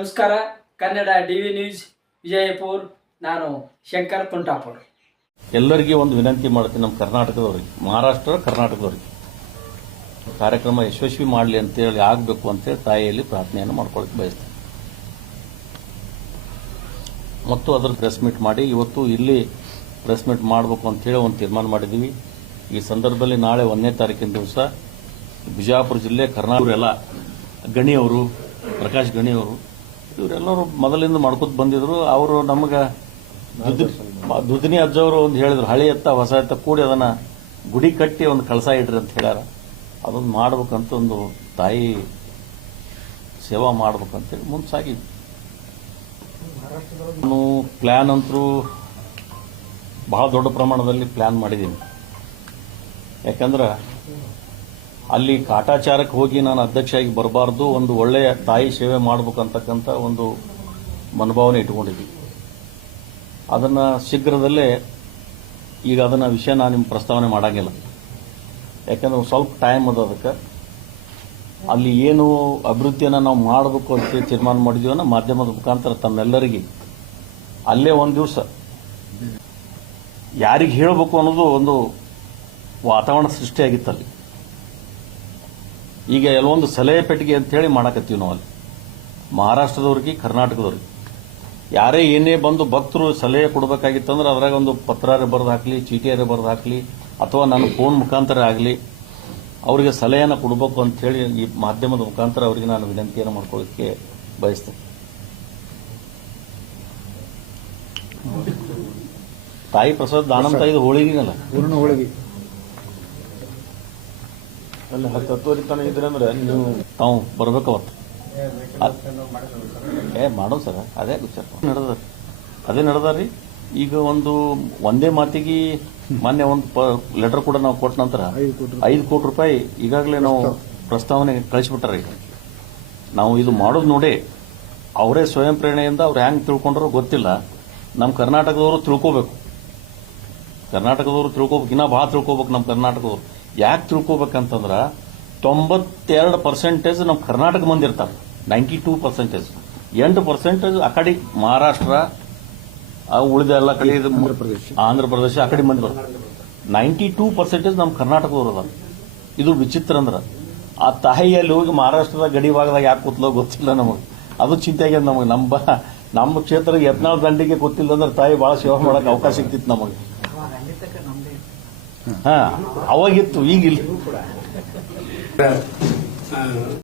ನಮಸ್ಕಾರ. Kannada DV news Vijayapura. ನಾನು ಶಂಕರ್ ತುಂಟಾಪುರ್. ಎಲ್ಲರಿಗೂ ಒಂದು ವಿನಂತಿ ಮಾಡ್ತೀನಿ, ನಮ್ಮ ಕರ್ನಾಟಕದವ್ರಿಗೆ, ಮಹಾರಾಷ್ಟ್ರ ಕರ್ನಾಟಕದವ್ರಿಗೆ ಕಾರ್ಯಕ್ರಮ ಯಶಸ್ವಿ ಮಾಡಲಿ ಅಂತೇಳಿ ಆಗಬೇಕು ಅಂತೇಳಿ ತಾಯಿಯಲ್ಲಿ ಪ್ರಾರ್ಥನೆಯನ್ನು ಮಾಡ್ಕೊಳ್ಳೋಕೆ ಬಯಸ್ತೀನಿ. ಮತ್ತು ಅದರ ಪ್ರೆಸ್ ಮೀಟ್ ಮಾಡಿ ಇವತ್ತು ಇಲ್ಲಿ ಪ್ರೆಸ್ ಮೀಟ್ ಮಾಡಬೇಕು ಅಂತೇಳಿ ಒಂದು ತೀರ್ಮಾನ ಮಾಡಿದ್ದೀವಿ. ಈ ಸಂದರ್ಭದಲ್ಲಿ ನಾಳೆ 1ನೇ ತಾರೀಕಿನ ದಿವಸ ಬಿಜಾಪುರ ಜಿಲ್ಲೆ ಕರ್ನಾಟಕ ಎಲ್ಲ ಗಣಿಯವರು, ಪ್ರಕಾಶ್ ಗಣಿಯವರು, ಇವರೆಲ್ಲರೂ ಮೊದಲಿಂದ ಮಾಡ್ಕೊತ ಬಂದಿದ್ರು. ಅವರು ನಮಗೆ ದುದಿನಿ ಅಜ್ಜವರು ಒಂದು ಹೇಳಿದ್ರು, ಹಳೆ ಎತ್ತ ಹೊಸ ಎತ್ತ ಕೂಡಿ ಅದನ್ನ ಗುಡಿ ಕಟ್ಟಿ ಒಂದು ಕಳಸ ಇಡ್ರಿ ಅಂತ ಹೇಳ್ಯಾರ. ಅದೊಂದು ಮಾಡ್ಬೇಕಂತ ಒಂದು ತಾಯಿ ಸೇವಾ ಮಾಡ್ಬೇಕಂತೇಳಿ ಮುಂದೆ ಸಾಗಿದ್ವಿ. ನಾನು ಪ್ಲಾನ್ ಅಂತರೂ ಬಹಳ ದೊಡ್ಡ ಪ್ರಮಾಣದಲ್ಲಿ ಪ್ಲಾನ್ ಮಾಡಿದ್ದೀನಿ. ಯಾಕಂದ್ರೆ ಅಲ್ಲಿ ಕಾಟಾಚಾರಕ್ಕೆ ಹೋಗಿ ನಾನು ಅಧ್ಯಕ್ಷರಾಗಿ ಬರಬಾರ್ದು, ಒಂದು ಒಳ್ಳೆಯ ತಾಯಿ ಸೇವೆ ಮಾಡಬೇಕಂತಕ್ಕಂಥ ಒಂದು ಮನೋಭಾವನೆ ಇಟ್ಕೊಂಡಿದ್ವಿ. ಅದನ್ನು ಶೀಘ್ರದಲ್ಲೇ ಈಗ ಅದನ್ನ ವಿಷಯ ನಾನು ನಿಮ್ಮ ಪ್ರಸ್ತಾವನೆ ಮಾಡಂಗಿಲ್ಲ. ಯಾಕಂದ್ರೆ ಸ್ವಲ್ಪ ಟೈಮ್ ಅದ. ಅದಕ್ಕೆ ಅಲ್ಲಿ ಏನು ಅಭಿವೃದ್ಧಿಯನ್ನು ನಾವು ಮಾಡಬೇಕು ಅಂತ ತೀರ್ಮಾನ ಮಾಡಿದೀವನ್ನ ಮಾಧ್ಯಮದ ಮುಖಾಂತರ ತಮ್ಮೆಲ್ಲರಿಗೆ ಅಲ್ಲೇ ಒಂದು ದಿವಸ ಯಾರಿಗೆ ಹೇಳಬೇಕು ಅನ್ನೋದು ಒಂದು ವಾತಾವರಣ ಸೃಷ್ಟಿಯಾಗಿತ್ತಲ್ಲಿ. ಈಗ ಎಲ್ಲೊಂದು ಸಲಹೆ ಪೆಟ್ಟಿಗೆ ಅಂತ ಹೇಳಿ ಮಾಡಕತ್ತೀವಿ ನಾವು ಅಲ್ಲಿ. ಮಹಾರಾಷ್ಟ್ರದವ್ರಿಗೆ, ಕರ್ನಾಟಕದವ್ರಿಗೆ ಯಾರೇ ಏನೇ ಬಂದು ಭಕ್ತರು ಸಲಹೆ ಕೊಡಬೇಕಾಗಿತ್ತಂದ್ರೆ ಅದ್ರಾಗ ಒಂದು ಪತ್ರಾರೆ ಬರೆದು ಹಾಕಲಿ, ಚೀಟಿಯಾರೆ ಬರೆದು ಹಾಕಲಿ, ಅಥವಾ ನನ್ನ ಫೋನ್ ಮುಖಾಂತರ ಆಗಲಿ ಅವರಿಗೆ ಸಲಹೆಯನ್ನು ಕೊಡಬೇಕು ಅಂತ ಹೇಳಿ ಈ ಮಾಧ್ಯಮದ ಮುಖಾಂತರ ಅವರಿಗೆ ನಾನು ವಿನಂತಿಯನ್ನು ಮಾಡ್ಕೊಳ್ಳೋಕ್ಕೆ ಬಯಸ್ತೇನೆ. ತಾಯಿ ಪ್ರಸಾದ್ ದಾನಂತ ಇದು ಹೋಳಿಗೆನಲ್ಲ, ಪೂರ್ಣ ಹೋಳಿಗೆ ಅಲ್ಲಿ 10 ತನಕ ಇದ್ರೆ ಅಂದ್ರೆ ನೀವು ತಾವು ಬರ್ಬೇಕು ಅವತ್ತು. ಮಾಡೋದು ಸರ್, ಅದೇ ನಡೆದ ಅದೇ ನಡೆದಾರ್ರಿ. ಈಗ ಒಂದೇ ಮಾತಿಗೆ ಮೊನ್ನೆ ಒಂದು ಲೆಟರ್ ಕೂಡ ನಾವು ಕೊಟ್ಟ ನಂತರ 5 ಕೋಟಿ ರೂಪಾಯಿ ಈಗಾಗಲೇ ನಾವು ಪ್ರಸ್ತಾವನೆ ಕಳಿಸ್ಬಿಟ್ಟಾರ. ಈಗ ನಾವು ಇದು ಮಾಡೋದು ನೋಡಿ ಅವರೇ ಸ್ವಯಂ ಪ್ರೇರಣೆಯಿಂದ ಅವ್ರು ಹೆಂಗೆ ತಿಳ್ಕೊಂಡ್ರೋ ಗೊತ್ತಿಲ್ಲ. ನಮ್ಮ ಕರ್ನಾಟಕದವರು ತಿಳ್ಕೋಬೇಕು, ಇನ್ನೂ ಭಾಳ ತಿಳ್ಕೋಬೇಕು. ನಮ್ಮ ಕರ್ನಾಟಕದವರು ಯಾಕೆ ತಿಳ್ಕೋಬೇಕಂತಂದ್ರ 92% ನಮ್ಮ ಕರ್ನಾಟಕ ಮಂದಿ ಇರ್ತಾರೆ. 92%, 8% ಆ ಕಡೆ ಮಹಾರಾಷ್ಟ್ರ, ಉಳಿದ ಎಲ್ಲ ಕಡೆ ಆಂಧ್ರ ಪ್ರದೇಶ ಆ ಕಡೆ ಮಂದಿ ಬರ್ತಾರೆ. 92% ನಮ್ಮ ಕರ್ನಾಟಕದವರು ಅದ. ಇದು ವಿಚಿತ್ರ ಅಂದ್ರೆ ಆ ತಾಯಿಯಲ್ಲಿ ಹೋಗಿ ಮಹಾರಾಷ್ಟ್ರದ ಗಡಿ ಭಾಗದಾಗ ಯಾಕೆ ಕೂತ್ಲೋ ಗೊತ್ತಿಲ್ಲ ನಮಗೆ. ಅದು ಚಿಂತೆ ಆಗ್ಯದ ನಮಗೆ. ನಮ್ಮ ಕ್ಷೇತ್ರ ಯತ್ನಾಳ್ ದಂಡಿಗೆ ಗೊತ್ತಿಲ್ಲ ಅಂದ್ರೆ ತಾಯಿ ಬಹಳ ಸೇವಾ ಮಾಡಕ್ಕೆ ಅವಕಾಶ ಸಿಗ್ತಿತ್ತು ನಮಗೆ. ಅವಾಗಿತ್ತು, ಈಗಿಲ್ಲ.